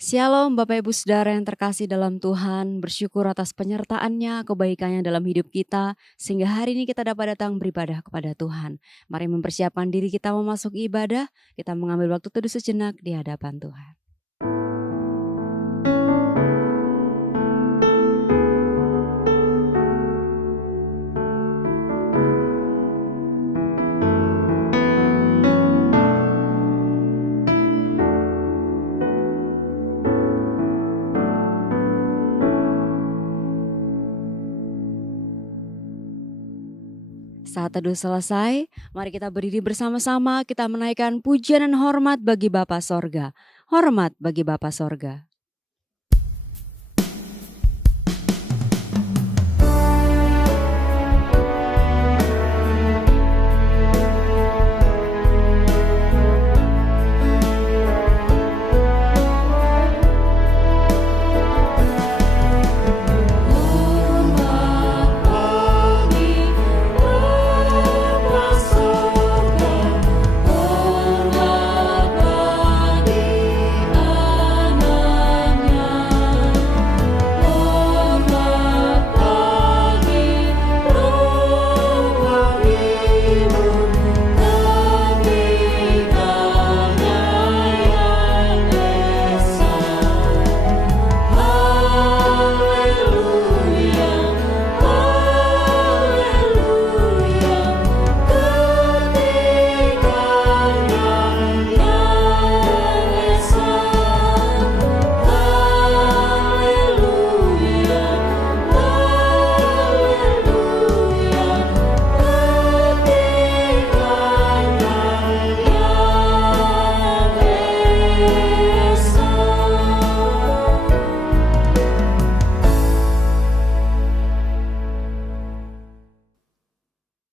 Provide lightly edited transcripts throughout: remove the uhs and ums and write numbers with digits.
Shalom Bapak Ibu Saudara yang terkasih dalam Tuhan, bersyukur atas penyertaan-Nya, kebaikan-Nya dalam hidup kita, sehingga hari ini kita dapat datang beribadah kepada Tuhan. Mari mempersiapkan diri kita memasuki ibadah, kita mengambil waktu teduh sejenak di hadapan Tuhan. Saat teduh selesai, mari kita berdiri bersama-sama, kita menaikkan pujian dan hormat bagi Bapa Sorga. Hormat bagi Bapa Sorga.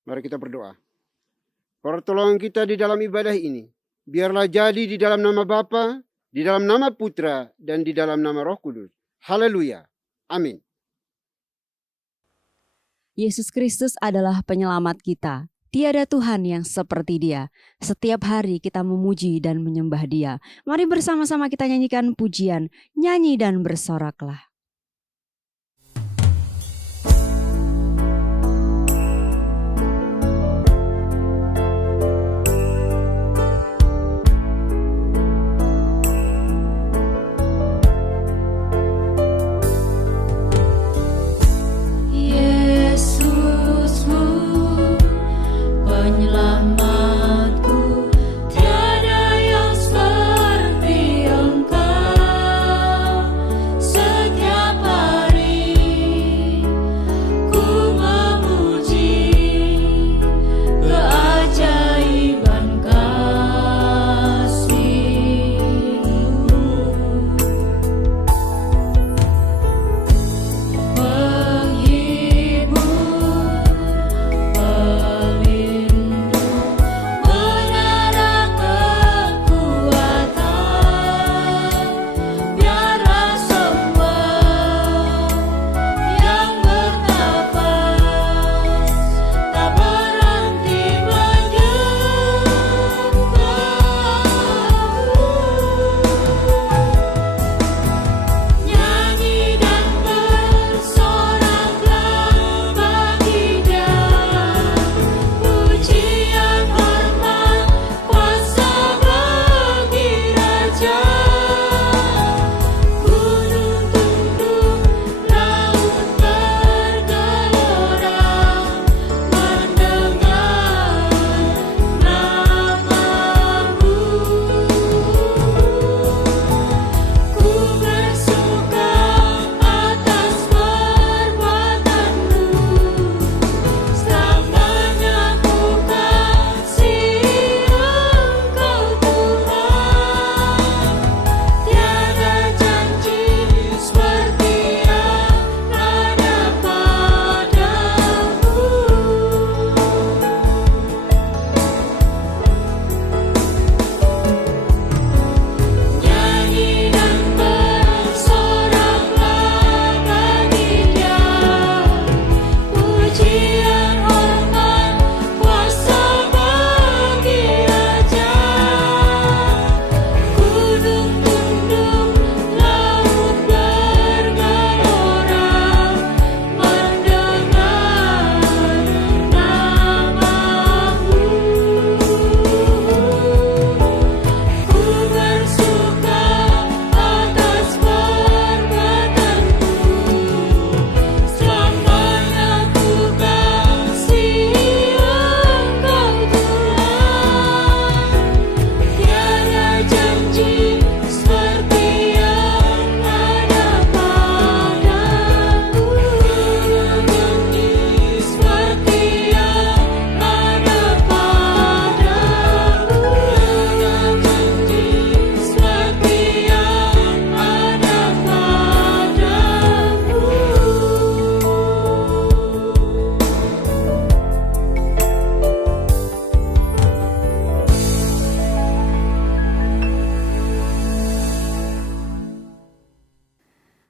Mari kita berdoa. Pertolongan kita di dalam ibadah ini, biarlah jadi di dalam nama Bapa, di dalam nama Putra, dan di dalam nama Roh Kudus. Haleluya. Amin. Yesus Kristus adalah penyelamat kita. Tiada Tuhan yang seperti Dia. Setiap hari kita memuji dan menyembah Dia. Mari bersama-sama kita nyanyikan pujian, nyanyi dan bersoraklah. Setia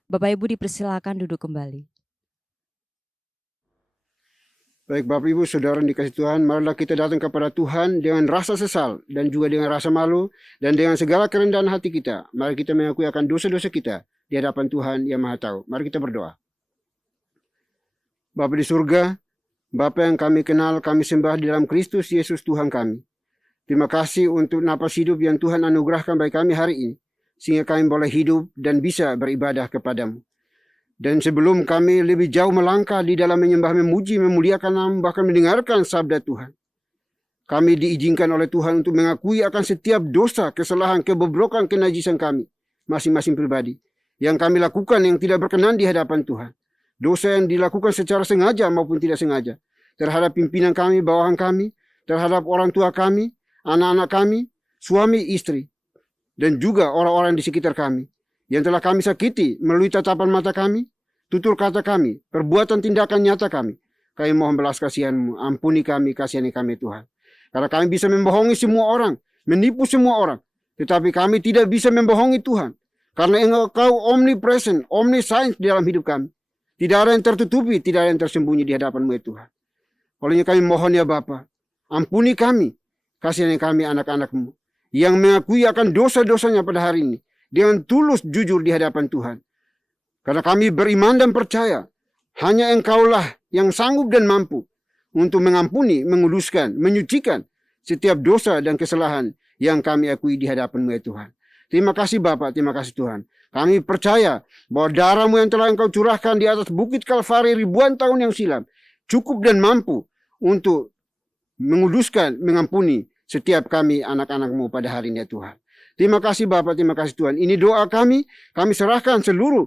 Bapak Ibu dipersilakan duduk kembali. Baik Bapak Ibu Saudara yang dikasihi Tuhan, marilah kita datang kepada Tuhan dengan rasa sesal dan juga dengan rasa malu dan dengan segala kerendahan hati kita. Mari kita mengakui akan dosa-dosa kita di hadapan Tuhan yang Maha Tahu. Mari kita berdoa. Bapa di surga, Bapa yang kami kenal, kami sembah di dalam Kristus Yesus Tuhan kami. Terima kasih untuk napas hidup yang Tuhan anugerahkan bagi kami hari ini, sehingga kami boleh hidup dan bisa beribadah kepadamu. Dan sebelum kami lebih jauh melangkah di dalam menyembah, memuji, memuliakan nama, bahkan mendengarkan sabda Tuhan, kami diizinkan oleh Tuhan untuk mengakui akan setiap dosa, kesalahan, kebobrokan, kenajisan kami, masing-masing pribadi, yang kami lakukan yang tidak berkenan di hadapan Tuhan. Dosa yang dilakukan secara sengaja maupun tidak sengaja, terhadap pimpinan kami, bawahan kami, terhadap orang tua kami, anak-anak kami, suami, istri, dan juga orang-orang di sekitar kami, yang telah kami sakiti melalui tatapan mata kami, tutur kata kami, perbuatan tindakan nyata kami. Kami mohon belas kasihan-Mu, ampuni kami, kasihani kami Tuhan. Karena kami bisa membohongi semua orang, menipu semua orang, tetapi kami tidak bisa membohongi Tuhan. Karena Engkau omnipresent, omniscience di dalam hidup kami. Tidak ada yang tertutupi, tidak ada yang tersembunyi di hadapan-Mu ya Tuhan. Olehnya kami mohon ya Bapa, ampuni kami, kasihani kami anak-anak-Mu, yang mengakui akan dosa-dosanya pada hari ini, dengan tulus jujur di hadapan Tuhan. Karena kami beriman dan percaya, hanya Engkaulah yang sanggup dan mampu untuk mengampuni, menguduskan, menyucikan setiap dosa dan kesalahan yang kami akui di hadapan-Mu ya Tuhan. Terima kasih Bapa, terima kasih Tuhan. Kami percaya bahwa darah-Mu yang telah Engkau curahkan di atas bukit Kalvari ribuan tahun yang silam, cukup dan mampu untuk menguduskan, mengampuni setiap kami anak-anak-Mu pada hari ini ya Tuhan. Terima kasih Bapa, terima kasih Tuhan. Ini doa kami serahkan seluruh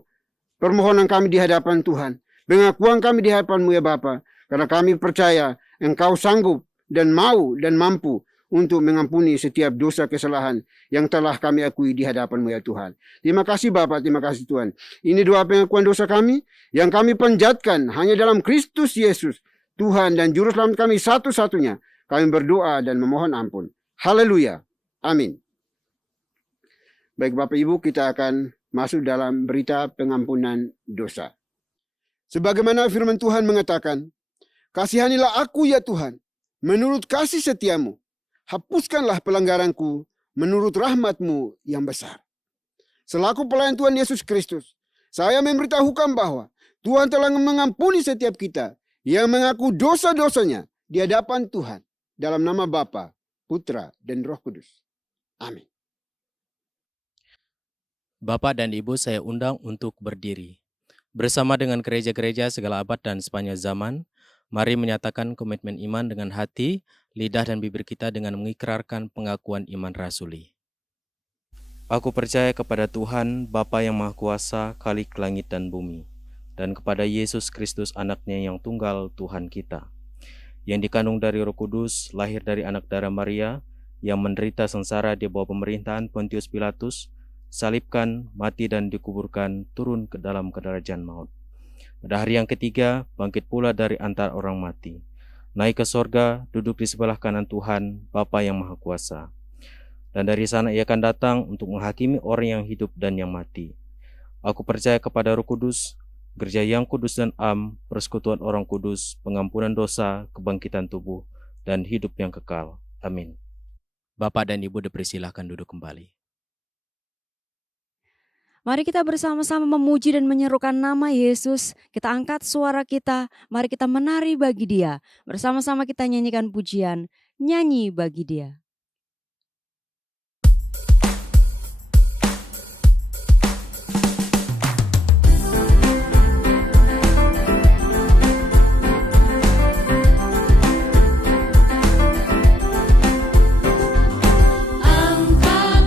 permohonan kami di hadapan Tuhan. Pengakuan kami di hadapan-Mu ya Bapa. Karena kami percaya Engkau sanggup dan mau dan mampu untuk mengampuni setiap dosa kesalahan yang telah kami akui di hadapan-Mu ya Tuhan. Terima kasih Bapa, terima kasih Tuhan. Ini doa pengakuan dosa kami yang kami panjatkan hanya dalam Kristus Yesus, Tuhan dan Juru Selamat kami satu-satunya. Kami berdoa dan memohon ampun. Haleluya. Amin. Baik Bapak Ibu, kita akan masuk dalam berita pengampunan dosa. Sebagaimana firman Tuhan mengatakan, kasihanilah aku ya Tuhan, menurut kasih setiamu. Hapuskanlah pelanggaranku, menurut rahmat-Mu yang besar. Selaku pelayan Tuhan Yesus Kristus, saya memberitahukan bahwa Tuhan telah mengampuni setiap kita yang mengaku dosa-dosanya di hadapan Tuhan, dalam nama Bapa, Putra, dan Roh Kudus. Amin. Bapak dan Ibu saya undang untuk berdiri. Bersama dengan gereja-gereja segala abad dan sepanjang zaman, mari menyatakan komitmen iman dengan hati, lidah dan bibir kita dengan mengikrarkan pengakuan iman rasuli. Aku percaya kepada Tuhan, Bapa yang Maha Kuasa, Khalik langit dan bumi, dan kepada Yesus Kristus anaknya yang tunggal Tuhan kita, yang dikandung dari Roh Kudus, lahir dari anak darah Maria, yang menderita sengsara di bawah pemerintahan Pontius Pilatus, salibkan, mati dan dikuburkan, turun ke dalam kerajaan maut. Pada hari yang ketiga, bangkit pula dari antara orang mati, naik ke sorga, duduk di sebelah kanan Tuhan, Bapa yang Maha Kuasa. Dan dari sana ia akan datang untuk menghakimi orang yang hidup dan yang mati. Aku percaya kepada Roh Kudus, gereja yang kudus dan am, persekutuan orang kudus, pengampunan dosa, kebangkitan tubuh, dan hidup yang kekal. Amin. Bapak dan Ibu dipersilahkan duduk kembali. Mari kita bersama-sama memuji dan menyerukan nama Yesus. Kita angkat suara kita, mari kita menari bagi Dia. Bersama-sama kita nyanyikan pujian, nyanyi bagi Dia. Angkatkan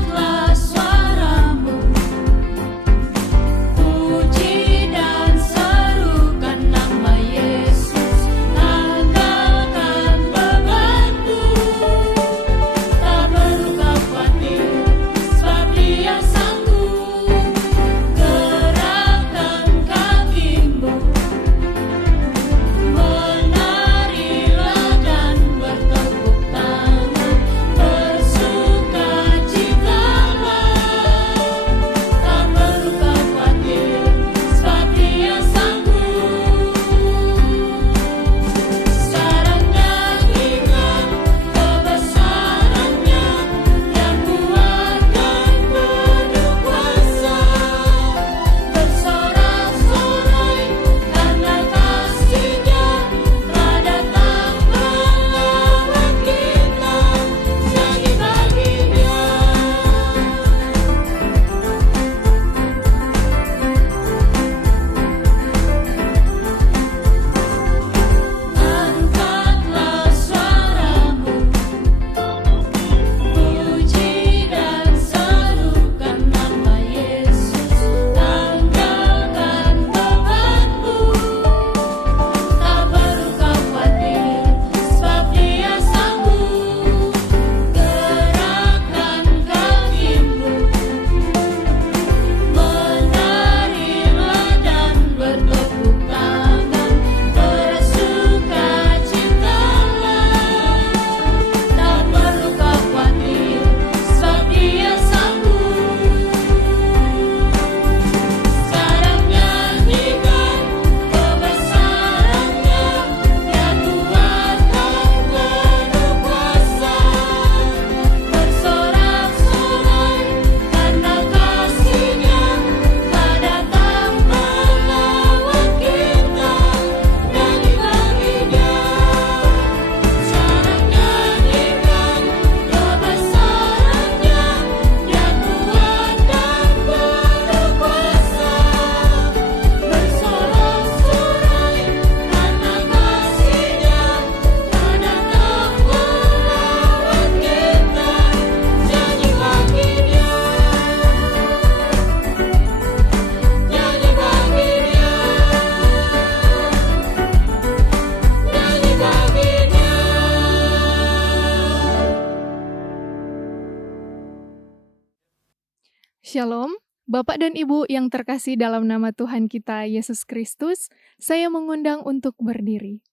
Shalom, Bapak dan Ibu yang terkasih dalam nama Tuhan kita Yesus Kristus, saya mengundang untuk berdiri.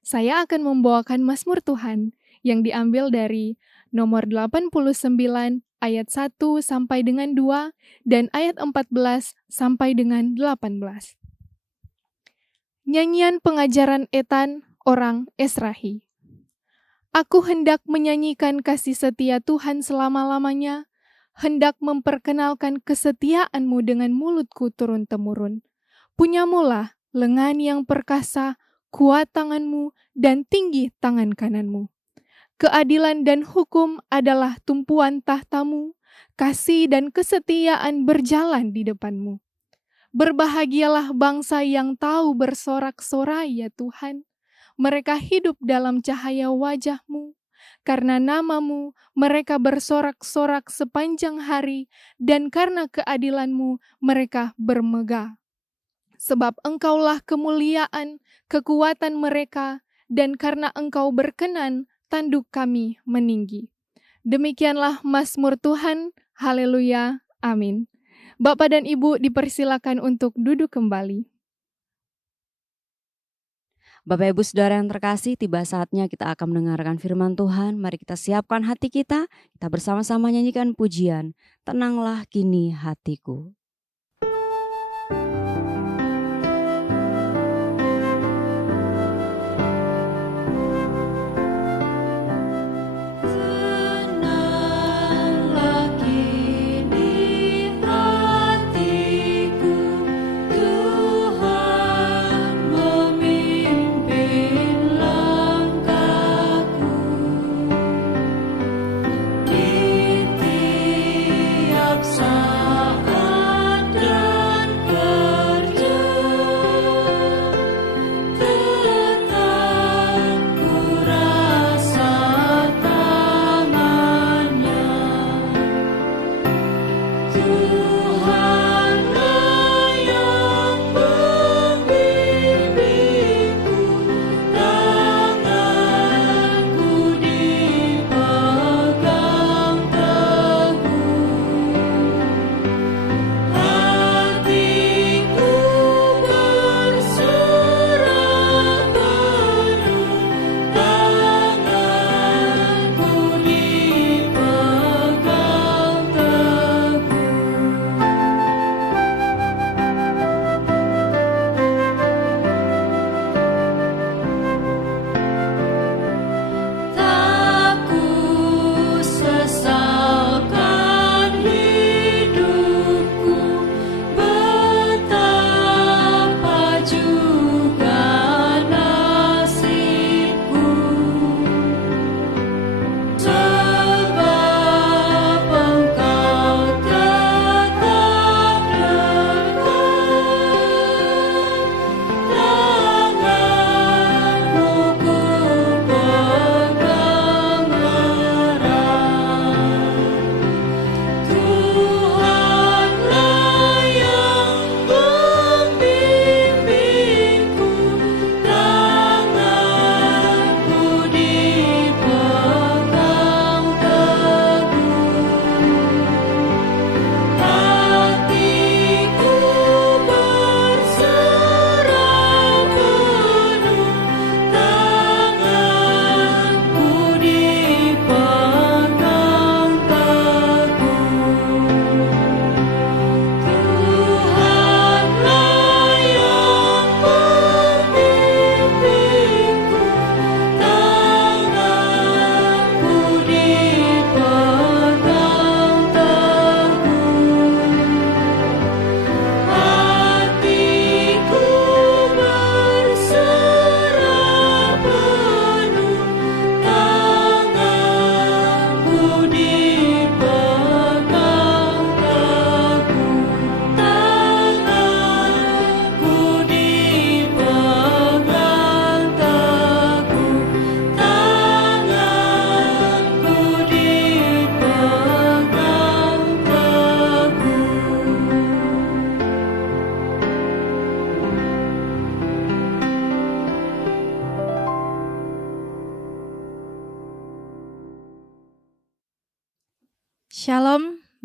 Saya akan membawakan Mazmur Tuhan yang diambil dari nomor 89 ayat 1 sampai dengan 2 dan ayat 14 sampai dengan 18. Nyanyian pengajaran Etan orang Esrahi. Aku hendak menyanyikan kasih setia Tuhan selama-lamanya, hendak memperkenalkan kesetiaan-Mu dengan mulutku turun-temurun. Punyamulah lengan yang perkasa, kuat tangan-Mu, dan tinggi tangan kanan-Mu. Keadilan dan hukum adalah tumpuan tahta-Mu, kasih dan kesetiaan berjalan di depan-Mu. Berbahagialah bangsa yang tahu bersorak-sorai ya Tuhan. Mereka hidup dalam cahaya wajah-Mu. Karena nama-Mu, mereka bersorak-sorak sepanjang hari, dan karena keadilan-Mu, mereka bermegah. Sebab Engkaulah kemuliaan, kekuatan mereka, dan karena Engkau berkenan, tanduk kami meninggi. Demikianlah Mazmur Tuhan, haleluya, amin. Bapak dan Ibu dipersilakan untuk duduk kembali. Bapak Ibu Saudara yang terkasih, tiba saatnya kita akan mendengarkan firman Tuhan. Mari kita siapkan hati kita bersama-sama nyanyikan pujian, Tenanglah Kini Hatiku. Saat dan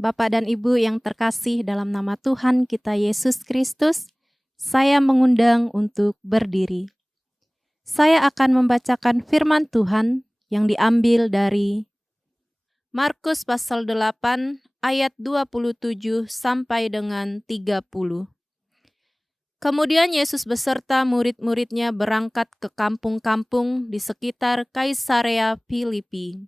Bapak dan Ibu yang terkasih dalam nama Tuhan kita Yesus Kristus, saya mengundang untuk berdiri. Saya akan membacakan firman Tuhan yang diambil dari Markus pasal 8 ayat 27 sampai dengan 30. Kemudian Yesus beserta murid-muridnya berangkat ke kampung-kampung di sekitar Kaisarea Filipi.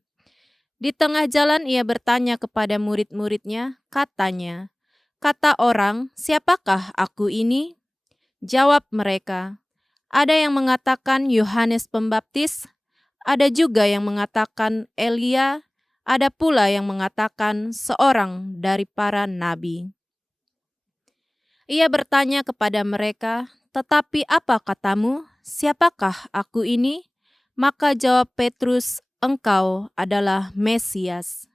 Di tengah jalan ia bertanya kepada murid-muridnya, katanya, "Kata orang, siapakah aku ini?" Jawab mereka, "Ada yang mengatakan Yohanes Pembaptis, ada juga yang mengatakan Elia, ada pula yang mengatakan seorang dari para nabi." Ia bertanya kepada mereka, "Tetapi apa katamu? Siapakah aku ini?" Maka jawab Petrus, "Engkau adalah Mesias."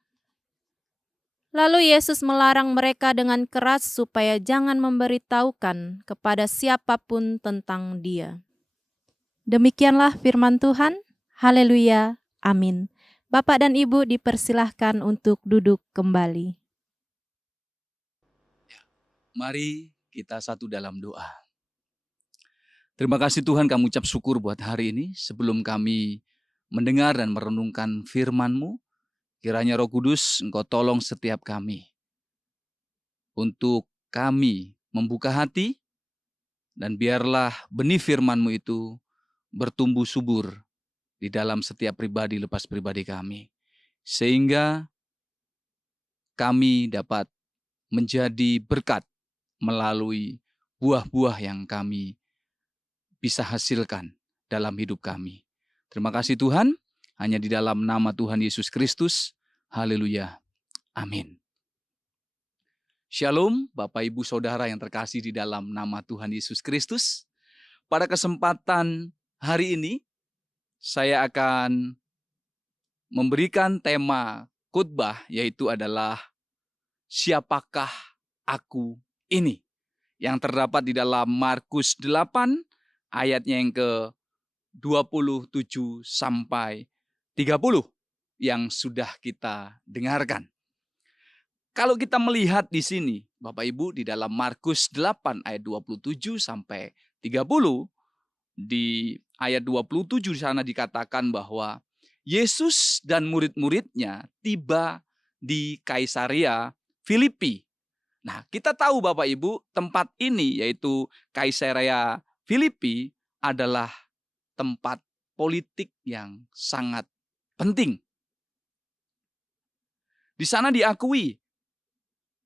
Lalu Yesus melarang mereka dengan keras supaya jangan memberitahukan kepada siapapun tentang Dia. Demikianlah firman Tuhan. Haleluya. Amin. Bapak dan Ibu dipersilahkan untuk duduk kembali. Mari kita satu dalam doa. Terima kasih Tuhan, kami ucap syukur buat hari ini. Sebelum kami mendengar dan merenungkan firman-Mu, kiranya Roh Kudus Engkau tolong setiap kami untuk kami membuka hati, dan biarlah benih firman-Mu itu bertumbuh subur di dalam setiap pribadi lepas pribadi kami, sehingga kami dapat menjadi berkat melalui buah-buah yang kami bisa hasilkan dalam hidup kami. Terima kasih Tuhan, hanya di dalam nama Tuhan Yesus Kristus. Haleluya. Amin. Shalom, Bapak Ibu Saudara yang terkasih di dalam nama Tuhan Yesus Kristus. Pada kesempatan hari ini, saya akan memberikan tema khotbah, yaitu adalah siapakah aku ini, yang terdapat di dalam Markus 8 ayatnya yang ke-27 sampai 30 yang sudah kita dengarkan. Kalau kita melihat di sini, Bapak Ibu, di dalam Markus 8 ayat 27 sampai 30, di ayat 27 di sana dikatakan bahwa Yesus dan murid-muridnya tiba di Kaisarea Filipi. Nah, kita tahu Bapak Ibu, tempat ini yaitu Kaisarea Filipi adalah tempat politik yang sangat penting. Di sana diakui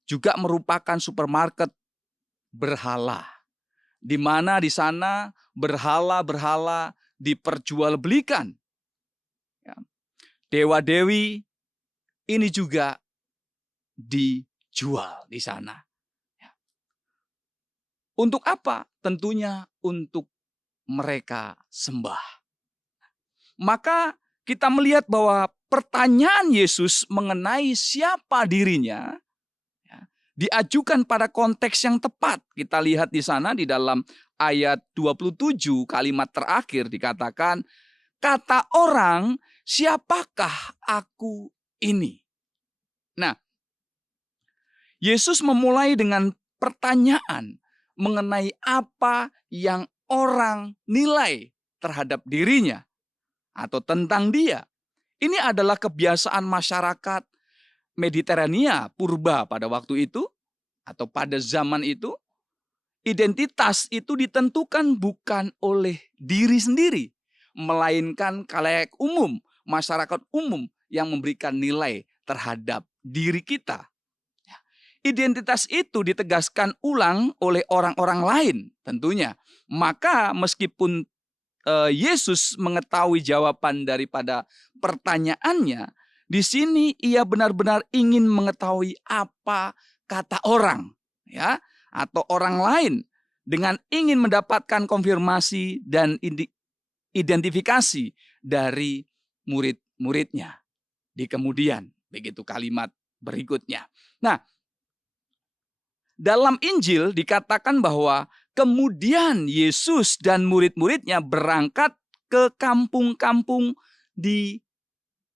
juga merupakan supermarket berhala, di mana di sana berhala-berhala diperjualbelikan. Ya. Dewa-dewi ini juga dijual di sana. Untuk apa? Tentunya untuk mereka sembah. Maka kita melihat bahwa pertanyaan Yesus mengenai siapa dirinya diajukan pada konteks yang tepat. Kita lihat di sana di dalam ayat 27 kalimat terakhir dikatakan, "Kata orang, siapakah aku ini?" Nah, Yesus memulai dengan pertanyaan mengenai apa yang orang nilai terhadap dirinya atau tentang dia. Ini adalah kebiasaan masyarakat Mediterania purba pada waktu itu atau pada zaman itu. Identitas itu ditentukan bukan oleh diri sendiri, melainkan khalayak umum, masyarakat umum yang memberikan nilai terhadap diri kita. Identitas itu ditegaskan ulang oleh orang-orang lain tentunya. Maka meskipun Yesus mengetahui jawaban daripada pertanyaannya, di sini ia benar-benar ingin mengetahui apa kata orang, ya, atau orang lain, dengan ingin mendapatkan konfirmasi dan identifikasi dari murid-muridnya di kemudian, begitu kalimat berikutnya. Nah, dalam Injil dikatakan bahwa kemudian Yesus dan murid-muridnya berangkat ke kampung-kampung di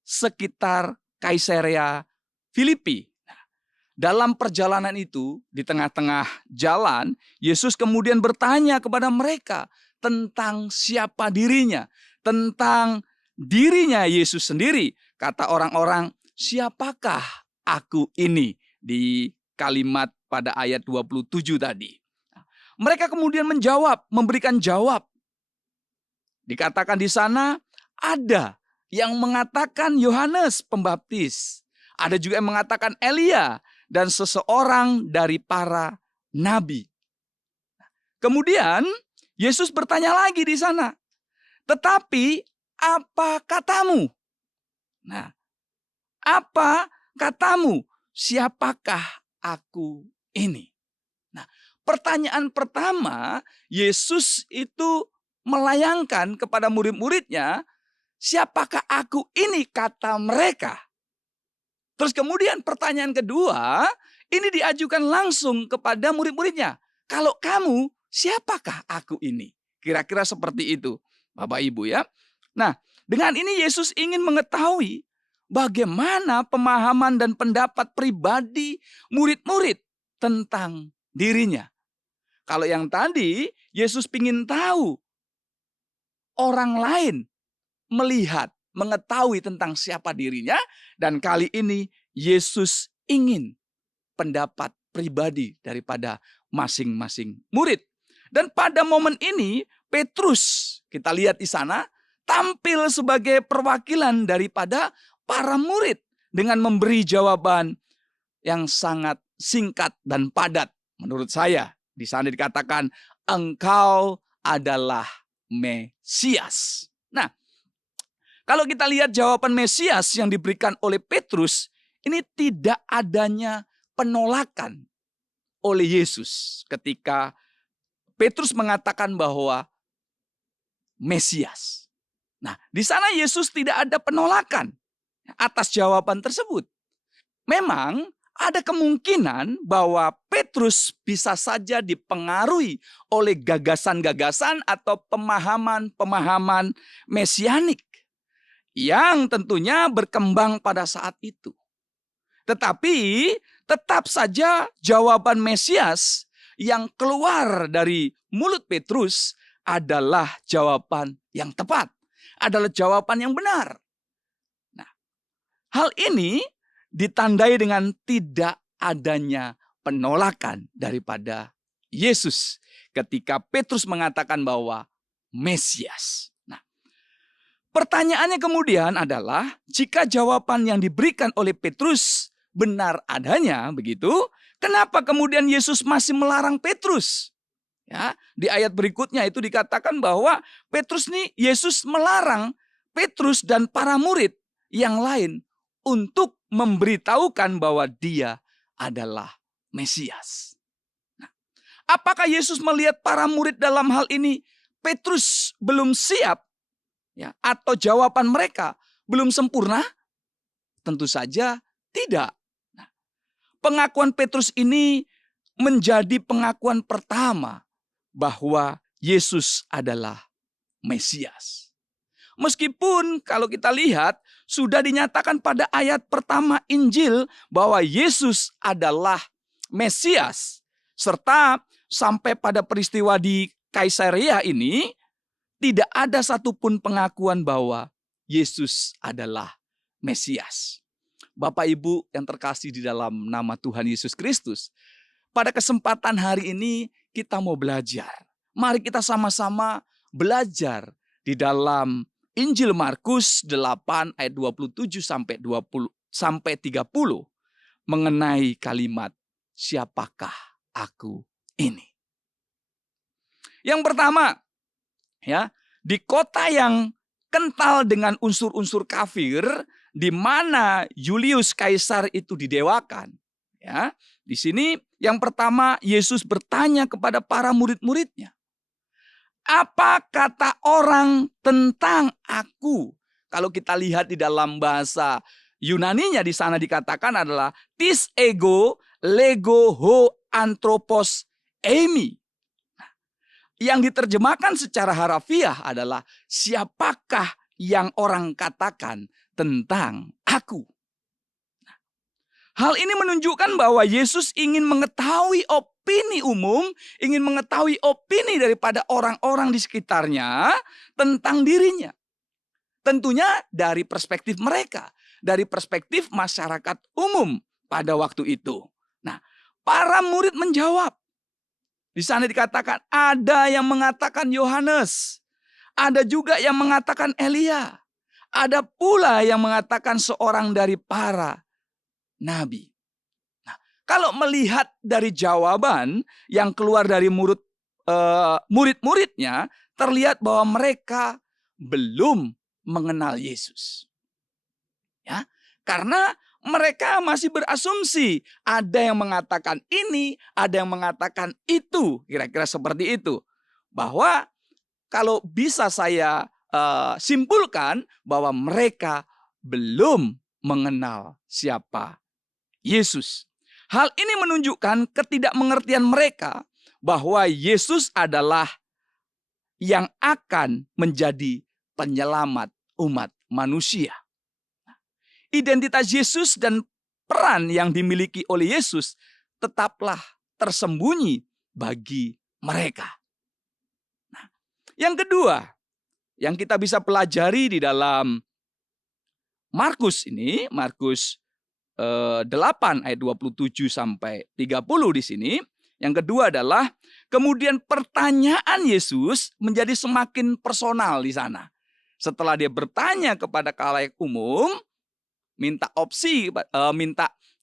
sekitar Kaisarea Filipi. dalam perjalanan itu, di tengah-tengah jalan, Yesus kemudian bertanya kepada mereka tentang siapa dirinya, tentang dirinya Yesus sendiri. Kata orang-orang, siapakah aku ini? Di kalimat pada ayat 27 tadi. Mereka kemudian menjawab, memberikan jawab. Dikatakan di sana, ada yang mengatakan Yohanes Pembaptis. Ada juga yang mengatakan Elia dan seseorang dari para nabi. Kemudian Yesus bertanya lagi di sana, tetapi apa katamu? Nah, apa katamu? Siapakah aku ini? Nah, pertanyaan pertama, Yesus itu melayangkan kepada murid-muridnya, siapakah aku ini, kata mereka. Terus kemudian pertanyaan kedua, ini diajukan langsung kepada murid-muridnya. Kalau kamu, siapakah aku ini? Kira-kira seperti itu, Bapak Ibu ya. Nah, dengan ini Yesus ingin mengetahui bagaimana pemahaman dan pendapat pribadi murid-murid tentang dirinya. Kalau yang tadi, Yesus ingin tahu orang lain melihat, mengetahui tentang siapa dirinya. Dan kali ini Yesus ingin pendapat pribadi daripada masing-masing murid. Dan pada momen ini Petrus, kita lihat di sana, tampil sebagai perwakilan daripada para murid dengan memberi jawaban yang sangat singkat dan padat. Menurut saya, di sana dikatakan, engkau adalah Mesias. Nah, kalau kita lihat jawaban Mesias yang diberikan oleh Petrus, ini tidak adanya penolakan oleh Yesus ketika Petrus mengatakan bahwa Mesias. Nah, di sana Yesus tidak ada penolakan atas jawaban tersebut. Memang ada kemungkinan bahwa Petrus bisa saja dipengaruhi oleh gagasan-gagasan atau pemahaman-pemahaman mesianik yang tentunya berkembang pada saat itu. Tetapi tetap saja jawaban Mesias yang keluar dari mulut Petrus adalah jawaban yang tepat, adalah jawaban yang benar. Nah, hal ini ditandai dengan tidak adanya penolakan daripada Yesus ketika Petrus mengatakan bahwa Mesias. Nah, pertanyaannya kemudian adalah, jika jawaban yang diberikan oleh Petrus benar adanya begitu, kenapa kemudian Yesus masih melarang Petrus? Ya, di ayat berikutnya itu dikatakan bahwa Petrus nih, Yesus melarang Petrus dan para murid yang lain untuk memberitahukan bahwa dia adalah Mesias. Nah, apakah Yesus melihat para murid dalam hal ini Petrus belum siap, ya, atau jawaban mereka belum sempurna? Tentu saja tidak. Nah, pengakuan Petrus ini menjadi pengakuan pertama bahwa Yesus adalah Mesias. Meskipun kalau kita lihat sudah dinyatakan pada ayat pertama Injil bahwa Yesus adalah Mesias. Serta sampai pada peristiwa di Kaisarea ini tidak ada satupun pengakuan bahwa Yesus adalah Mesias. Bapak Ibu yang terkasih di dalam nama Tuhan Yesus Kristus, pada kesempatan hari ini kita mau belajar. Mari kita sama-sama belajar di dalam Injil Markus 8 ayat 27 sampai 30 mengenai kalimat siapakah aku ini. Yang pertama, ya, di kota yang kental dengan unsur-unsur kafir, di mana Julius Kaisar itu didewakan, ya. Di sini yang pertama Yesus bertanya kepada para murid-muridnya, apa kata orang tentang aku? Kalau kita lihat di dalam bahasa Yunaninya di sana dikatakan adalah tis ego lego ho anthropos eimi. Yang diterjemahkan secara harafiah adalah siapakah yang orang katakan tentang aku? Hal ini menunjukkan bahwa Yesus ingin mengetahui opini umum, ingin mengetahui opini daripada orang-orang di sekitarnya tentang dirinya. Tentunya dari perspektif mereka, dari perspektif masyarakat umum pada waktu itu. Nah, para murid menjawab. Di sana dikatakan ada yang mengatakan Yohanes, ada juga yang mengatakan Elia, ada pula yang mengatakan seorang dari para nabi. Nah, kalau melihat dari jawaban yang keluar dari murid-muridnya, terlihat bahwa mereka belum mengenal Yesus. Ya, karena mereka masih berasumsi ada yang mengatakan ini, ada yang mengatakan itu, kira-kira seperti itu. Bahwa kalau bisa saya simpulkan bahwa mereka belum mengenal siapa Yesus. Hal ini menunjukkan ketidakmengertian mereka bahwa Yesus adalah yang akan menjadi penyelamat umat manusia. Identitas Yesus dan peran yang dimiliki oleh Yesus tetaplah tersembunyi bagi mereka. Nah, yang kedua, yang kita bisa pelajari di dalam Markus ini, Markus 8 ayat 27 sampai 30 di sini. Yang kedua adalah kemudian pertanyaan Yesus menjadi semakin personal di sana. Setelah dia bertanya kepada khalayak umum, minta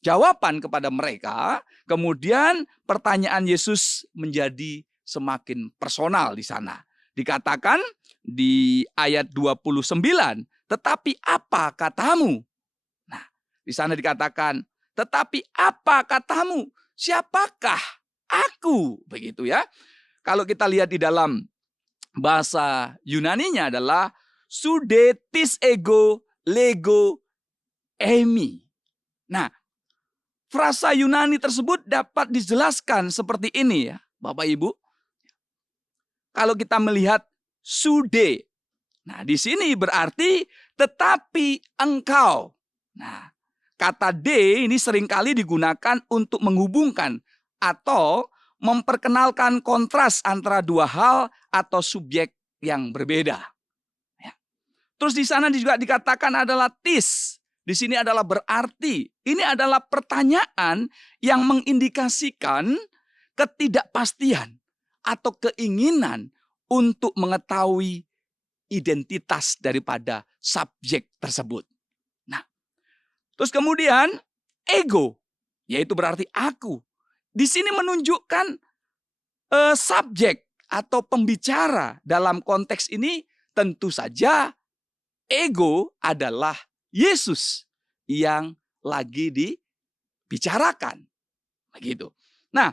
jawaban kepada mereka, kemudian pertanyaan Yesus menjadi semakin personal di sana. Dikatakan di ayat 29, tetapi apa katamu? Nah, di sana dikatakan, tetapi apa katamu? Siapakah aku? Begitu ya. Kalau kita lihat di dalam bahasa Yunaninya adalah sudetis ego lego emi. Nah, frasa Yunani tersebut dapat dijelaskan seperti ini ya, Bapak Ibu. Kalau kita melihat sude, nah di sini berarti tetapi engkau. Nah, kata de ini seringkali digunakan untuk menghubungkan atau memperkenalkan kontras antara dua hal atau subjek yang berbeda. Ya. Terus di sana juga dikatakan adalah tis. Di sini adalah berarti, ini adalah pertanyaan yang mengindikasikan ketidakpastian atau keinginan untuk mengetahui identitas daripada subjek tersebut. Nah, terus kemudian ego, yaitu berarti aku. Di sini menunjukkan subjek atau pembicara dalam konteks ini tentu saja ego adalah Yesus yang lagi dibicarakan. Begitu. Nah,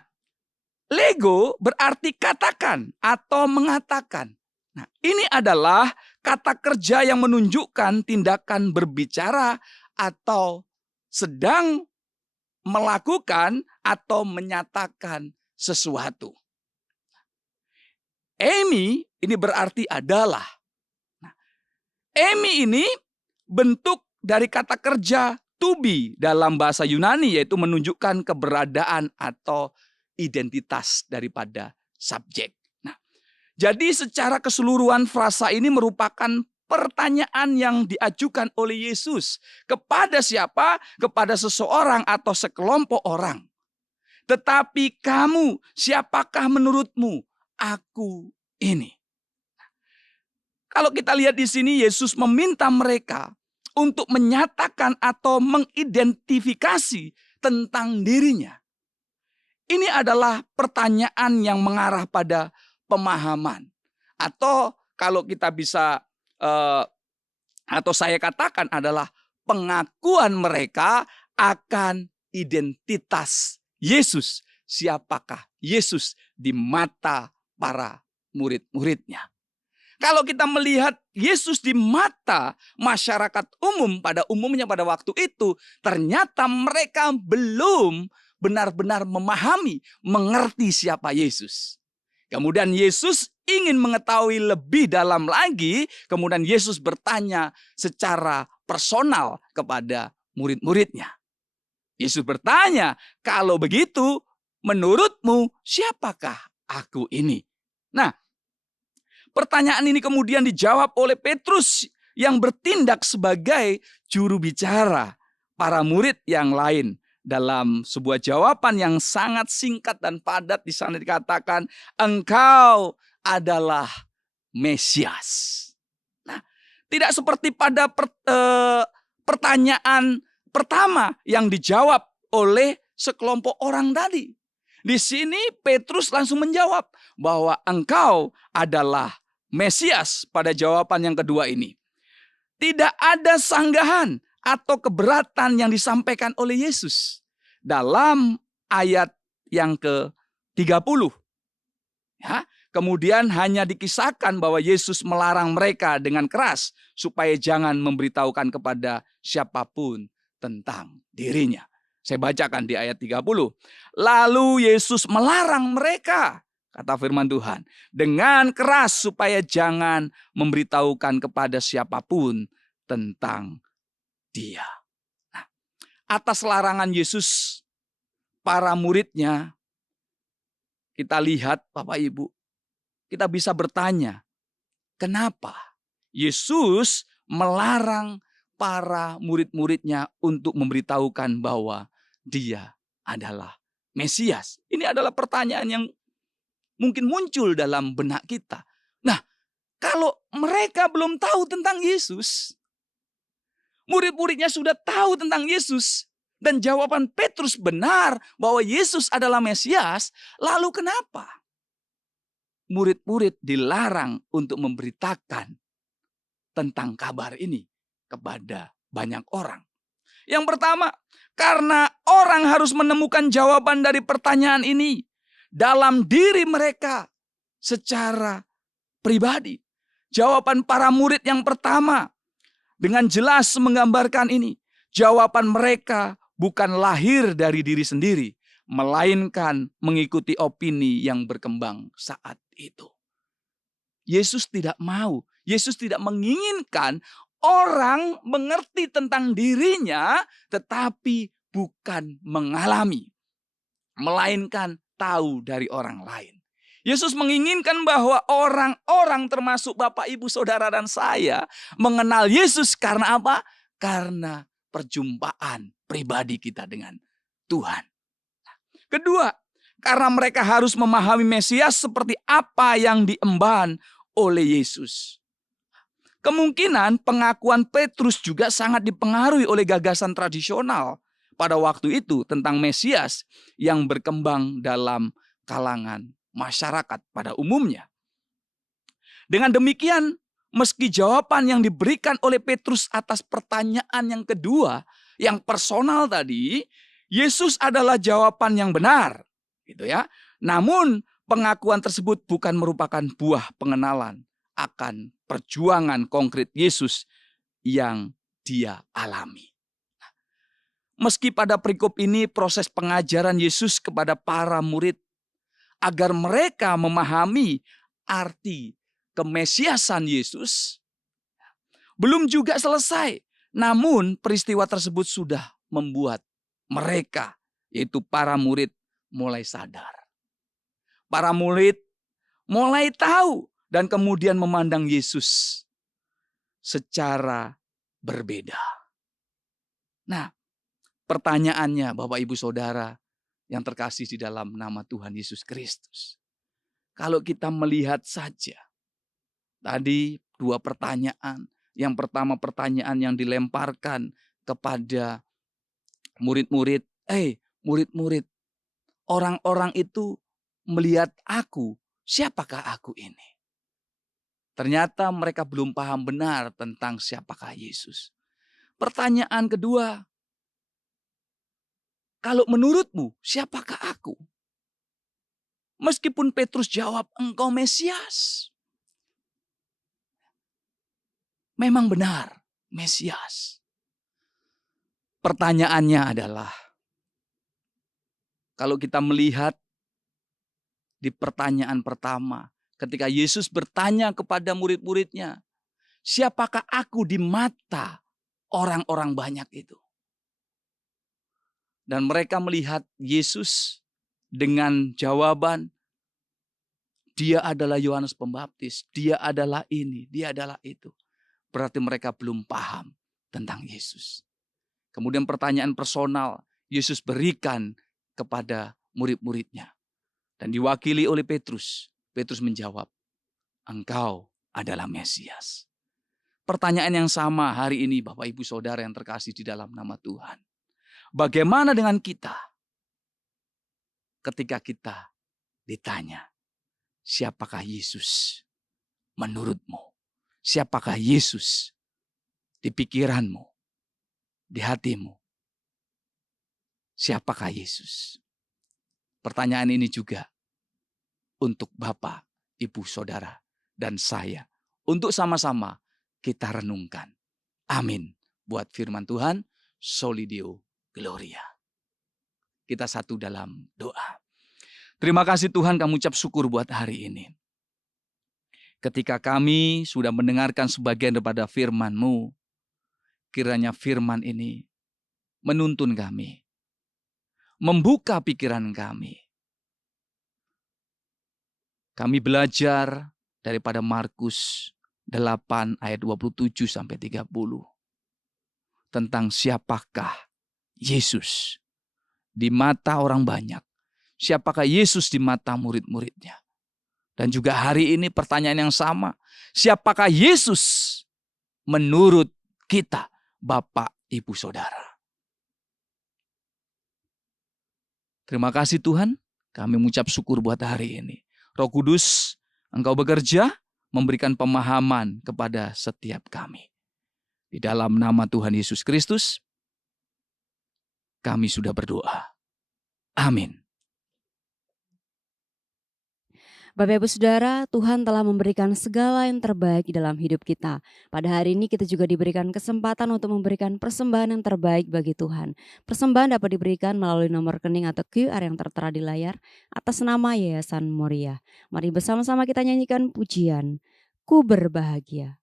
lego berarti katakan atau mengatakan. Nah, ini adalah kata kerja yang menunjukkan tindakan berbicara atau sedang melakukan atau menyatakan sesuatu. Emi ini berarti adalah. Nah, emi ini bentuk dari kata kerja to be dalam bahasa Yunani, yaitu menunjukkan keberadaan atau identitas daripada subjek. Nah, jadi secara keseluruhan frasa ini merupakan pertanyaan yang diajukan oleh Yesus kepada siapa? Kepada seseorang atau sekelompok orang. Tetapi kamu, siapakah menurutmu aku ini? Kalau kita lihat di sini, Yesus meminta mereka untuk menyatakan atau mengidentifikasi tentang dirinya. Ini adalah pertanyaan yang mengarah pada pemahaman. Atau kalau kita bisa, atau saya katakan adalah pengakuan mereka akan identitas Yesus. Siapakah Yesus di mata para murid-muridnya. Kalau kita melihat Yesus di mata masyarakat umum pada umumnya pada waktu itu, ternyata mereka belum benar-benar memahami, mengerti siapa Yesus. Kemudian Yesus ingin mengetahui lebih dalam lagi, kemudian Yesus bertanya secara personal kepada murid-muridnya. Yesus bertanya, kalau begitu menurutmu siapakah aku ini? Nah, pertanyaan ini kemudian dijawab oleh Petrus yang bertindak sebagai juru bicara para murid yang lain. Dalam sebuah jawaban yang sangat singkat dan padat di sana dikatakan, engkau adalah Mesias. Nah, tidak seperti pada pertanyaan pertama yang dijawab oleh sekelompok orang tadi. Di sini Petrus langsung menjawab bahwa engkau adalah Mesias pada jawaban yang kedua ini. Tidak ada sanggahan atau keberatan yang disampaikan oleh Yesus dalam ayat yang ke-30. Ya, kemudian hanya dikisahkan bahwa Yesus melarang mereka dengan keras supaya jangan memberitahukan kepada siapapun tentang dirinya. Saya bacakan di ayat 30. Lalu Yesus melarang mereka, kata firman Tuhan, dengan keras supaya jangan memberitahukan kepada siapapun tentang Dia. Nah, atas larangan Yesus, para muridnya, kita lihat Bapak Ibu, kita bisa bertanya, kenapa Yesus melarang para murid-muridnya untuk memberitahukan bahwa Dia adalah Mesias? Ini adalah pertanyaan yang mungkin muncul dalam benak kita. Nah, kalau mereka belum tahu tentang Yesus, murid-muridnya sudah tahu tentang Yesus, dan jawaban Petrus benar bahwa Yesus adalah Mesias, lalu kenapa murid-murid dilarang untuk memberitakan tentang kabar ini kepada banyak orang? Yang pertama, karena orang harus menemukan jawaban dari pertanyaan ini dalam diri mereka secara pribadi. Jawaban para murid yang pertama dengan jelas menggambarkan ini. Jawaban mereka bukan lahir dari diri sendiri, melainkan mengikuti opini yang berkembang saat itu. Yesus tidak mau, Yesus tidak menginginkan orang mengerti tentang dirinya, tetapi bukan mengalami, melainkan tahu dari orang lain. Yesus menginginkan bahwa orang-orang termasuk Bapak, Ibu, Saudara, dan saya mengenal Yesus karena apa? Karena perjumpaan pribadi kita dengan Tuhan. Kedua, karena mereka harus memahami Mesias seperti apa yang diemban oleh Yesus. Kemungkinan pengakuan Petrus juga sangat dipengaruhi oleh gagasan tradisional pada waktu itu tentang Mesias yang berkembang dalam kalangan masyarakat pada umumnya. Dengan demikian, meski jawaban yang diberikan oleh Petrus atas pertanyaan yang kedua, yang personal tadi, Yesus adalah jawaban yang benar, gitu ya. Namun, pengakuan tersebut bukan merupakan buah pengenalan akan perjuangan konkret Yesus yang Dia alami. Meski pada perikop ini proses pengajaran Yesus kepada para murid agar mereka memahami arti kemesiasan Yesus belum juga selesai. Namun peristiwa tersebut sudah membuat mereka, yaitu para murid, mulai sadar. Para murid mulai tahu dan kemudian memandang Yesus secara berbeda. Nah, pertanyaannya Bapak, Ibu, Saudara yang terkasih di dalam nama Tuhan Yesus Kristus. Kalau kita melihat saja tadi dua pertanyaan. Yang pertama pertanyaan yang dilemparkan kepada murid-murid. Murid-murid, orang-orang itu melihat aku, siapakah aku ini? Ternyata mereka belum paham benar tentang siapakah Yesus. Pertanyaan kedua, kalau menurutmu siapakah aku? Meskipun Petrus jawab, engkau Mesias. Memang benar, Mesias. Pertanyaannya adalah, kalau kita melihat di pertanyaan pertama, ketika Yesus bertanya kepada murid-muridnya, siapakah aku di mata orang-orang banyak itu? Dan mereka melihat Yesus dengan jawaban, dia adalah Yohanes Pembaptis, dia adalah ini, dia adalah itu. Berarti mereka belum paham tentang Yesus. Kemudian pertanyaan personal Yesus berikan kepada murid-muridnya. Dan diwakili oleh Petrus. Petrus menjawab, engkau adalah Mesias. Pertanyaan yang sama hari ini Bapak Ibu Saudara yang terkasih di dalam nama Tuhan. Bagaimana dengan kita ketika kita ditanya, siapakah Yesus menurutmu? Siapakah Yesus di pikiranmu, di hatimu? Siapakah Yesus? Pertanyaan ini juga untuk Bapak, Ibu, Saudara, dan saya. Untuk sama-sama kita renungkan. Amin. Buat firman Tuhan, Soli Deo Gloria. Kita satu dalam doa. Terima kasih Tuhan, kami ucap syukur buat hari ini. Ketika kami sudah mendengarkan sebagian daripada firman-Mu, kiranya firman ini menuntun kami, membuka pikiran kami. Kami belajar daripada Markus 8 ayat 27 sampai 30 tentang siapakah Yesus di mata orang banyak, siapakah Yesus di mata murid-muridnya. Dan juga hari ini pertanyaan yang sama, siapakah Yesus menurut kita, Bapak, Ibu, Saudara. Terima kasih Tuhan, kami mengucap syukur buat hari ini. Roh Kudus, Engkau bekerja, memberikan pemahaman kepada setiap kami. Di dalam nama Tuhan Yesus Kristus, kami sudah berdoa. Amin. Bapak Ibu Saudara, Tuhan telah memberikan segala yang terbaik di dalam hidup kita. Pada hari ini kita juga diberikan kesempatan untuk memberikan persembahan yang terbaik bagi Tuhan. Persembahan dapat diberikan melalui nomor rekening atau QR yang tertera di layar atas nama Yayasan Moria. Mari bersama-sama kita nyanyikan pujian, Ku Berbahagia.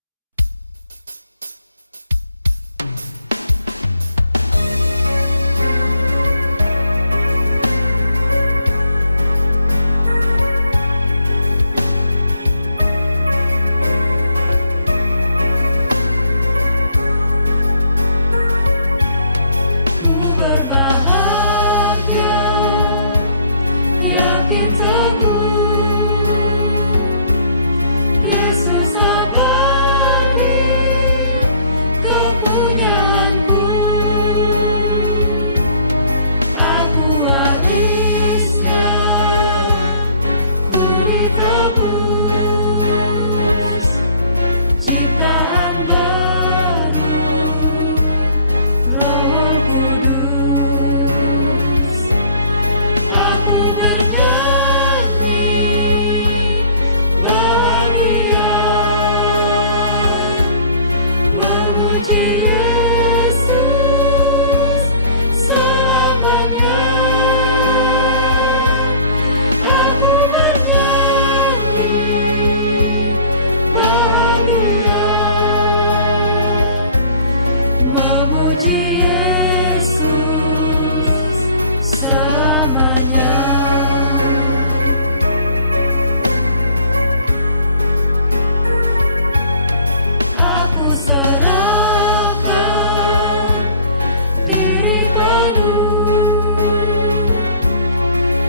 Ku berbahagia, yakin teguh, Yesus abadi, kepunyaanku. Aku warisnya, ku ditebus, ciptaan baru, Roh Kudus. Aku bernyanyi bahagia, memuji Yesus selamanya. Aku bernyanyi bahagia, memuji Yesus selamanya. Aku serahkan diri penuh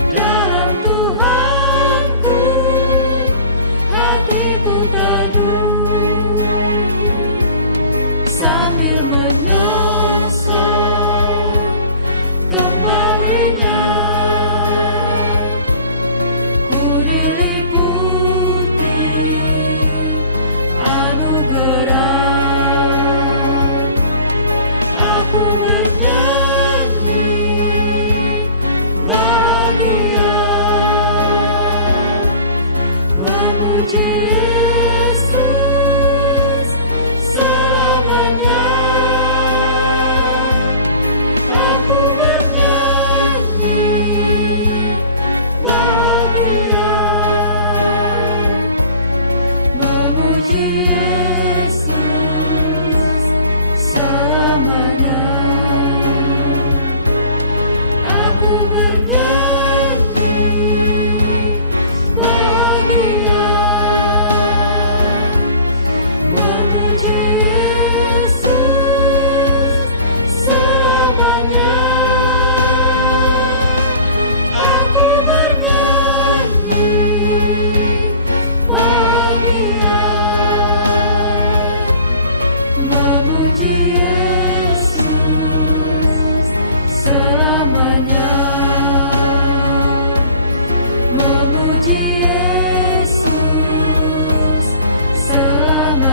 dalam Tuhanku, hatiku teduh sambil menyongsong kembalinya. Ku diliputi anugerah, aku bernyanyi bahagia, memuji Yesus selamanya. Aku bernyanyi bahagia, memuji Yesus selamanya.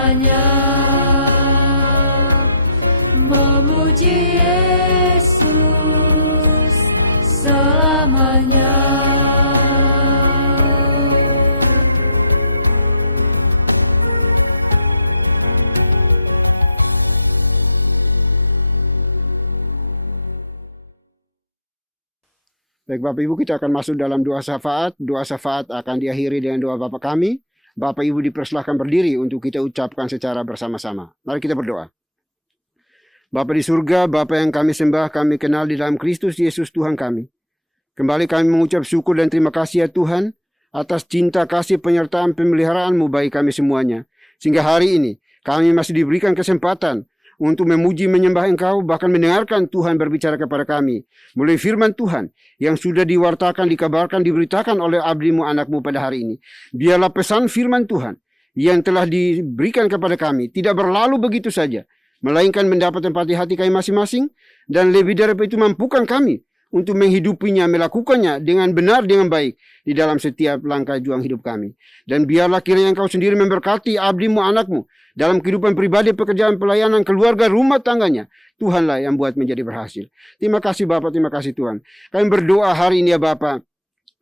selamanya. Memuji Yesus selamanya. Baik Bapak Ibu, kita akan masuk dalam doa syafaat. Doa syafaat akan diakhiri dengan doa Bapa kami. Bapak Ibu dipersilahkan berdiri untuk kita ucapkan secara bersama-sama. Mari kita berdoa. Bapa di surga, Bapa yang kami sembah, kami kenal di dalam Kristus Yesus Tuhan kami. Kembali kami mengucap syukur dan terima kasih ya Tuhan atas cinta kasih penyertaan pemeliharaan-Mu bagi kami semuanya. Sehingga hari ini kami masih diberikan kesempatan untuk memuji menyembah Engkau, bahkan mendengarkan Tuhan berbicara kepada kami melalui firman Tuhan yang sudah diwartakan, dikabarkan, diberitakan oleh abdi-Mu, anak-Mu pada hari ini. Biarlah pesan firman Tuhan yang telah diberikan kepada kami tidak berlalu begitu saja, melainkan mendapat tempat di hati kami masing-masing, dan lebih dari itu mampukan kami untuk menghidupinya, melakukannya dengan benar, dengan baik di dalam setiap langkah juang hidup kami. Dan biarlah kiranya Engkau sendiri memberkati abdi-Mu, anak-Mu dalam kehidupan pribadi, pekerjaan, pelayanan, keluarga, rumah tangganya. Tuhanlah yang buat menjadi berhasil. Terima kasih Bapak, terima kasih Tuhan. Kami berdoa hari ini ya Bapak,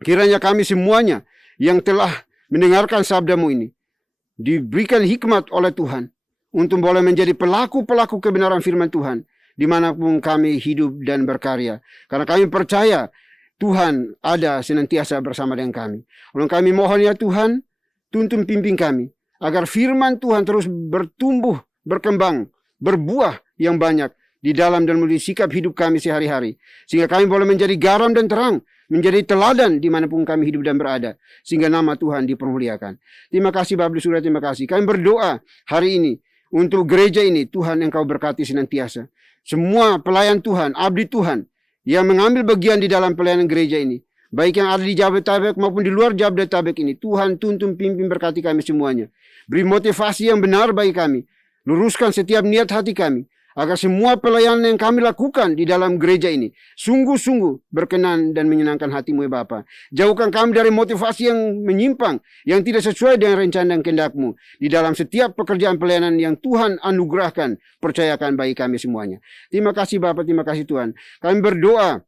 kiranya kami semuanya yang telah mendengarkan sabda-Mu ini diberikan hikmat oleh Tuhan untuk boleh menjadi pelaku-pelaku kebenaran firman Tuhan dimanapun kami hidup dan berkarya. Karena kami percaya Tuhan ada senantiasa bersama dengan kami. Lalu kami mohon ya Tuhan, tuntun pimpin kami agar firman Tuhan terus bertumbuh, berkembang, berbuah yang banyak di dalam dan melalui sikap hidup kami sehari-hari. Sehingga kami boleh menjadi garam dan terang, menjadi teladan dimanapun kami hidup dan berada. Sehingga nama Tuhan dipermuliakan. Terima kasih Bapa di surga, terima kasih. Kami berdoa hari ini untuk gereja ini, Tuhan Engkau berkati senantiasa. Semua pelayan Tuhan, abdi Tuhan yang mengambil bagian di dalam pelayanan gereja ini, baik yang ada di Jabodetabek maupun di luar Jabodetabek ini, Tuhan tuntun pimpin berkati kami semuanya. Beri motivasi yang benar bagi kami. Luruskan setiap niat hati kami, agar semua pelayanan yang kami lakukan di dalam gereja ini sungguh-sungguh berkenan dan menyenangkan hati-Mu ya Bapa. Jauhkan kami dari motivasi yang menyimpang, yang tidak sesuai dengan rencana dan kehendak-Mu di dalam setiap pekerjaan pelayanan yang Tuhan anugerahkan, percayakan bagi kami semuanya. Terima kasih Bapa, terima kasih Tuhan. Kami berdoa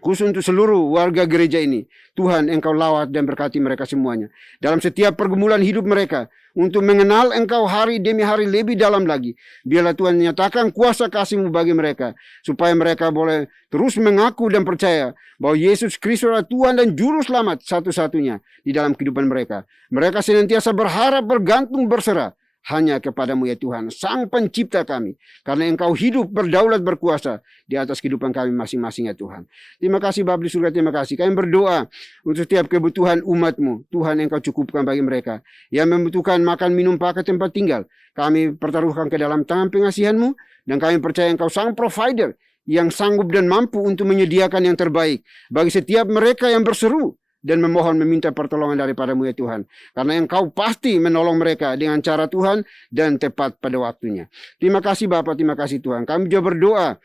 khusus untuk seluruh warga gereja ini. Tuhan Engkau lawat dan berkati mereka semuanya dalam setiap pergumulan hidup mereka, untuk mengenal Engkau hari demi hari lebih dalam lagi. Biarlah Tuhan menyatakan kuasa kasih-Mu bagi mereka, supaya mereka boleh terus mengaku dan percaya bahwa Yesus Kristus adalah Tuhan dan Juru Selamat satu-satunya di dalam kehidupan mereka. Mereka senantiasa berharap, bergantung, berserah hanya kepadamu ya Tuhan, Sang Pencipta kami. Karena Engkau hidup, berdaulat, berkuasa di atas kehidupan kami masing-masing ya Tuhan. Terima kasih Bapa di surga, terima kasih. Kami berdoa untuk setiap kebutuhan umat-Mu. Tuhan Engkau cukupkan bagi mereka yang membutuhkan makan, minum, pakai, tempat tinggal. Kami pertaruhkan ke dalam tangan pengasihan-Mu, dan kami percaya Engkau Sang Provider yang sanggup dan mampu untuk menyediakan yang terbaik bagi setiap mereka yang berseru dan memohon meminta pertolongan daripada-Mu ya Tuhan. Karena Engkau pasti menolong mereka dengan cara Tuhan dan tepat pada waktunya. Terima kasih Bapa, terima kasih Tuhan. Kami juga berdoa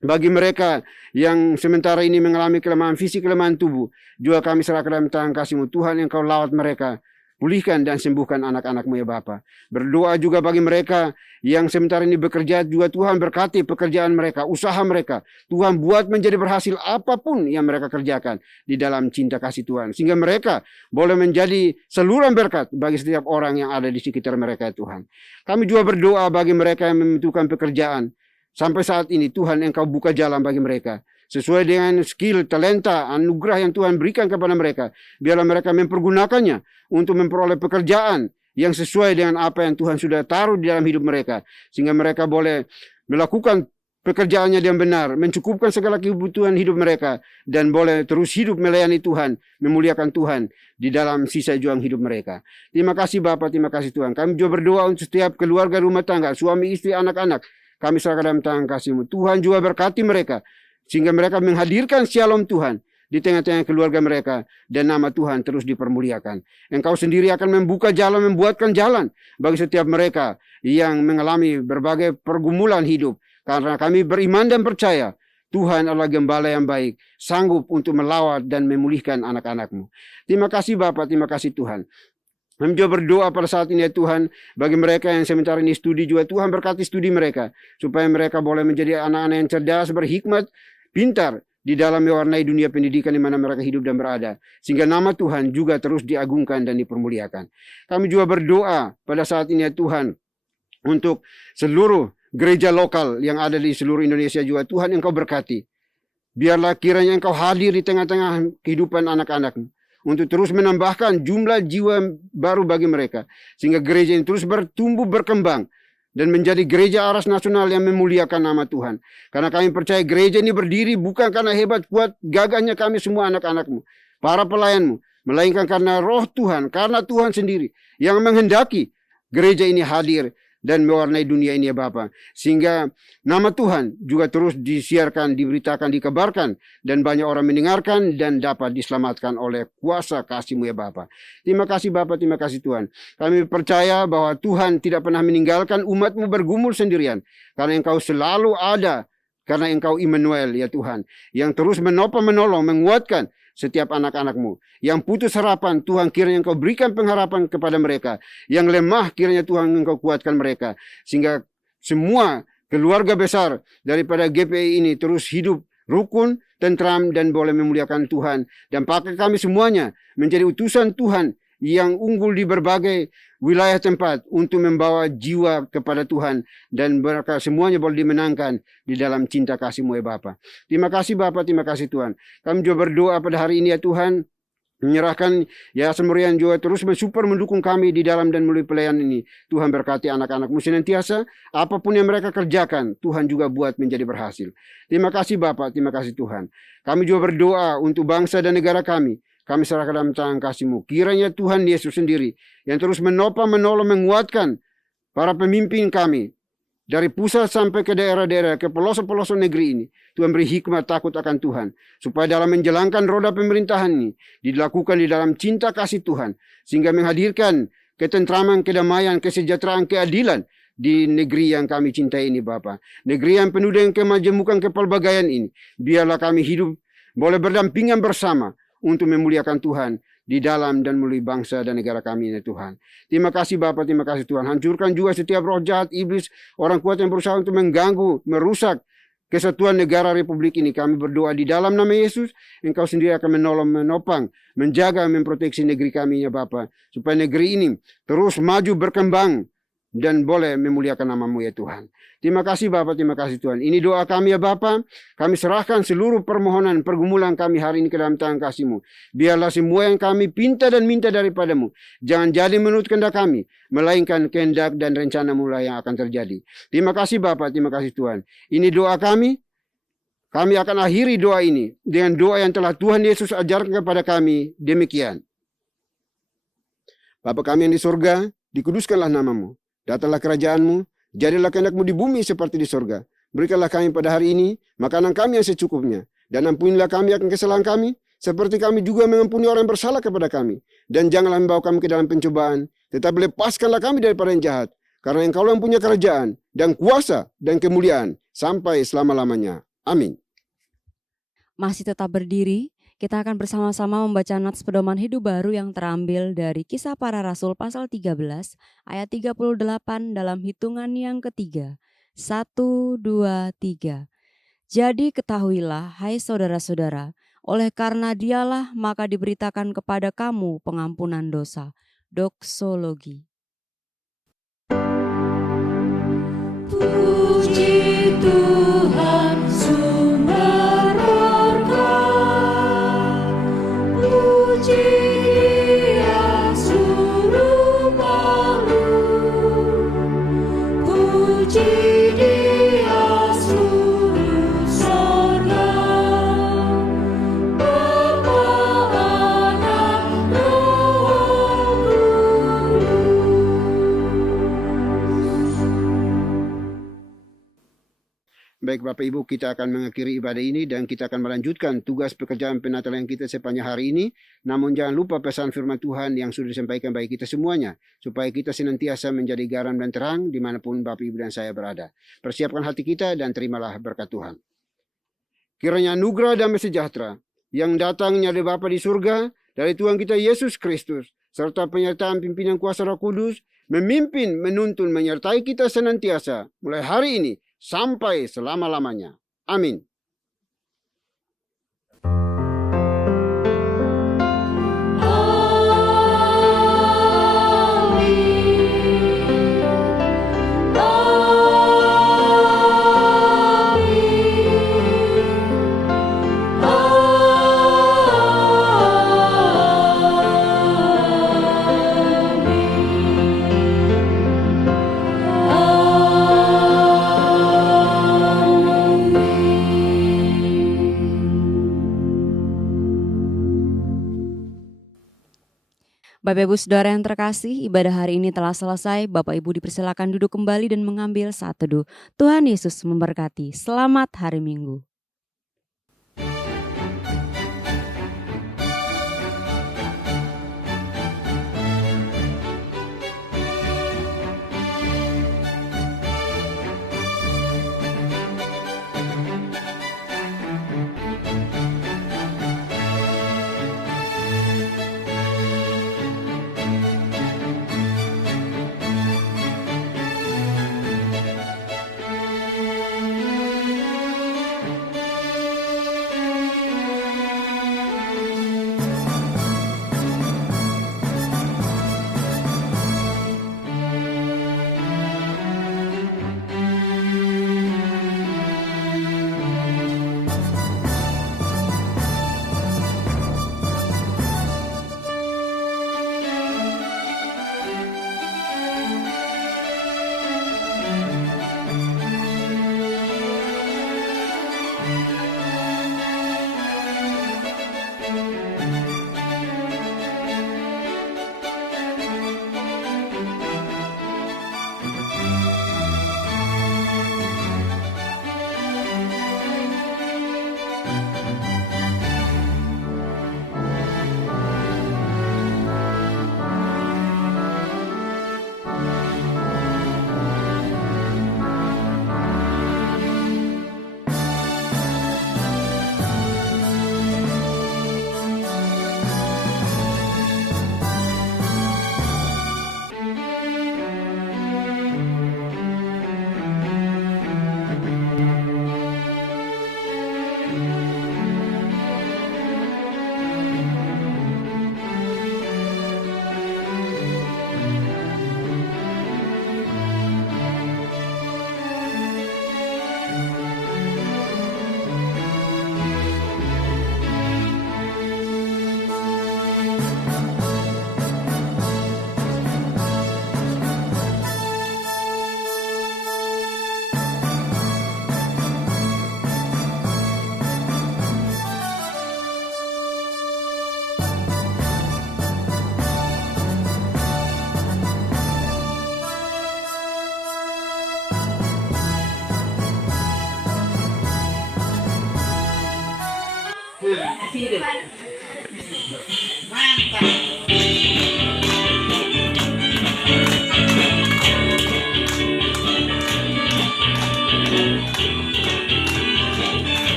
bagi mereka yang sementara ini mengalami kelemahan fisik, kelemahan tubuh. Juga kami serahkan dalam tangan kasih-Mu Tuhan, Engkau lawat mereka. Pulihkan dan sembuhkan anak-anak-Mu ya Bapa. Berdoa juga bagi mereka yang sementara ini bekerja, juga Tuhan berkati pekerjaan mereka, usaha mereka. Tuhan buat menjadi berhasil apapun yang mereka kerjakan di dalam cinta kasih Tuhan. Sehingga mereka boleh menjadi saluran berkat bagi setiap orang yang ada di sekitar mereka Tuhan. Kami juga berdoa bagi mereka yang membutuhkan pekerjaan. Sampai saat ini Tuhan Engkau buka jalan bagi mereka. Sesuai dengan skill, talenta, anugerah yang Tuhan berikan kepada mereka. Biarlah mereka mempergunakannya untuk memperoleh pekerjaan yang sesuai dengan apa yang Tuhan sudah taruh di dalam hidup mereka. Sehingga mereka boleh melakukan pekerjaannya dengan benar, mencukupkan segala kebutuhan hidup mereka, dan boleh terus hidup melayani Tuhan, memuliakan Tuhan di dalam sisa juang hidup mereka. Terima kasih Bapa, terima kasih Tuhan. Kami juga berdoa untuk setiap keluarga rumah tangga, suami, istri, anak-anak. Kami serahkan dalam tangan kasih-Mu. Tuhan juga berkati mereka, sehingga mereka menghadirkan shalom Tuhan di tengah-tengah keluarga mereka, dan nama Tuhan terus dipermuliakan. Engkau sendiri akan membuka jalan, membuatkan jalan bagi setiap mereka yang mengalami berbagai pergumulan hidup. Karena kami beriman dan percaya Tuhan adalah gembala yang baik, sanggup untuk melawat dan memulihkan anak-anak-Mu. Terima kasih Bapa, terima kasih Tuhan. Kami juga berdoa pada saat ini ya Tuhan, bagi mereka yang sementara ini studi juga, Tuhan berkati studi mereka, supaya mereka boleh menjadi anak-anak yang cerdas, berhikmat, pintar, di dalam mewarnai dunia pendidikan di mana mereka hidup dan berada. Sehingga nama Tuhan juga terus diagungkan dan dipermuliakan. Kami juga berdoa pada saat ini ya Tuhan, untuk seluruh gereja lokal yang ada di seluruh Indonesia juga, Tuhan Engkau berkati. Biarlah kiranya Engkau hadir di tengah-tengah kehidupan anak-anak-Mu, untuk terus menambahkan jumlah jiwa baru bagi mereka. Sehingga gereja ini terus bertumbuh, berkembang, dan menjadi gereja aras nasional yang memuliakan nama Tuhan. Karena kami percaya gereja ini berdiri bukan karena hebat, kuat, gagahnya kami semua anak-anak-Mu, para pelayan-Mu, melainkan karena roh Tuhan, karena Tuhan sendiri yang menghendaki gereja ini hadir dan mewarnai dunia ini ya Bapa. Sehingga nama Tuhan juga terus disiarkan, diberitakan, dikabarkan, dan banyak orang mendengarkan dan dapat diselamatkan oleh kuasa kasih-Mu ya Bapa. Terima kasih Bapa, terima kasih Tuhan. Kami percaya bahwa Tuhan tidak pernah meninggalkan umat-Mu bergumul sendirian, karena Engkau selalu ada, karena Engkau Immanuel ya Tuhan, yang terus menopang, menolong, menguatkan setiap anak-anak-Mu. Yang putus harapan, Tuhan kiranya Engkau berikan pengharapan kepada mereka. Yang lemah, kiranya Tuhan Engkau kuatkan mereka. Sehingga semua keluarga besar daripada GPI ini terus hidup rukun, tentram, dan boleh memuliakan Tuhan. Dan pakai kami semuanya menjadi utusan Tuhan yang unggul di berbagai wilayah tempat untuk membawa jiwa kepada Tuhan, dan mereka semuanya boleh dimenangkan di dalam cinta kasih-Mu ya Bapa. Terima kasih Bapa, terima kasih Tuhan. Kami juga berdoa pada hari ini ya Tuhan, menyerahkan Yayasan Murian juga terus mensupport, mendukung kami di dalam dan melalui pelayanan ini. Tuhan berkati anak-anak-Mu senantiasa, apapun yang mereka kerjakan, Tuhan juga buat menjadi berhasil. Terima kasih Bapa, terima kasih Tuhan. Kami juga berdoa untuk bangsa dan negara kami. Kami serahkan dalam tangan kasih-Mu. Kiranya Tuhan Yesus sendiri yang terus menopang, menolong, menguatkan para pemimpin kami, dari pusat sampai ke daerah-daerah, ke pelosok-pelosok negeri ini. Tuhan beri hikmat takut akan Tuhan, supaya dalam menjalankan roda pemerintahan ini dilakukan di dalam cinta kasih Tuhan, sehingga menghadirkan ketentraman, kedamaian, kesejahteraan, keadilan di negeri yang kami cintai ini Bapa. Negeri yang penuh dengan kemajemukan, kepelbagaian ini. Biarlah kami hidup boleh berdampingan bersama untuk memuliakan Tuhan di dalam dan melalui bangsa dan negara kami ini Tuhan. Terima kasih Bapa, terima kasih Tuhan. Hancurkan juga setiap roh jahat, iblis, orang kuat yang berusaha untuk mengganggu, merusak kesatuan negara Republik ini. Kami berdoa di dalam nama Yesus, Engkau sendiri akan menolong, menopang, menjaga, memproteksi negeri kami ya Bapa, supaya negeri ini terus maju, berkembang, dan boleh memuliakan nama-Mu ya Tuhan. Terima kasih Bapa, terima kasih Tuhan. Ini doa kami ya Bapa. Kami serahkan seluruh permohonan, pergumulan kami hari ini ke dalam tangan kasih-Mu. Biarlah semua yang kami pinta dan minta daripada-Mu jangan jadi menurut kehendak kami, melainkan kehendak dan rencana-Mu lah yang akan terjadi. Terima kasih Bapa, terima kasih Tuhan. Ini doa kami. Kami akan akhiri doa ini dengan doa yang telah Tuhan Yesus ajarkan kepada kami. Demikian. Bapa kami yang di surga, dikuduskanlah nama-Mu. Datanglah kerajaan-Mu, jadilah kehendak-Mu di bumi seperti di surga. Berikanlah kami pada hari ini makanan kami yang secukupnya, dan ampunilah kami akan kesalahan kami, seperti kami juga mengampuni orang yang bersalah kepada kami. Dan janganlah membawa kami ke dalam pencobaan, tetapi lepaskanlah kami daripada yang jahat, karena Engkau yang punya kerajaan, dan kuasa, dan kemuliaan, sampai selama-lamanya. Amin. Masih tetap berdiri, kita akan bersama-sama membaca nats pedoman hidup baru yang terambil dari Kisah Para Rasul pasal 13 ayat 38 dalam hitungan yang ketiga. 1, 2, 3. Jadi ketahuilah, hai saudara-saudara, oleh karena Dialah maka diberitakan kepada kamu pengampunan dosa. Doksologi. Puji Tuhan sumber berkah, puji Dia suruh makhluk, puji Dia suruh sorga, Bapa, Anak, Roh Baik Bapak Ibu, kita akan mengakhiri ibadah ini dan kita akan melanjutkan tugas pekerjaan penatalan kita sepanjang hari ini. Namun jangan lupa pesan firman Tuhan yang sudah disampaikan bagi kita semuanya, supaya kita senantiasa menjadi garam dan terang dimanapun Bapak Ibu dan saya berada. Persiapkan hati kita dan terimalah berkat Tuhan. Kiranya anugerah damai sejahtera yang datangnya dari Bapa di surga, dari Tuhan kita Yesus Kristus, serta penyertaan pimpinan kuasa Roh Kudus, memimpin, menuntun, menyertai kita senantiasa, mulai hari ini sampai selama-lamanya. Amin. Bapak Ibu Saudara yang terkasih, ibadah hari ini telah selesai. Bapak Ibu dipersilakan duduk kembali dan mengambil saat teduh. Tuhan Yesus memberkati. Selamat hari Minggu.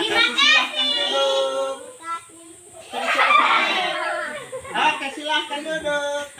Silahkan duduk. Oke, silahkan duduk.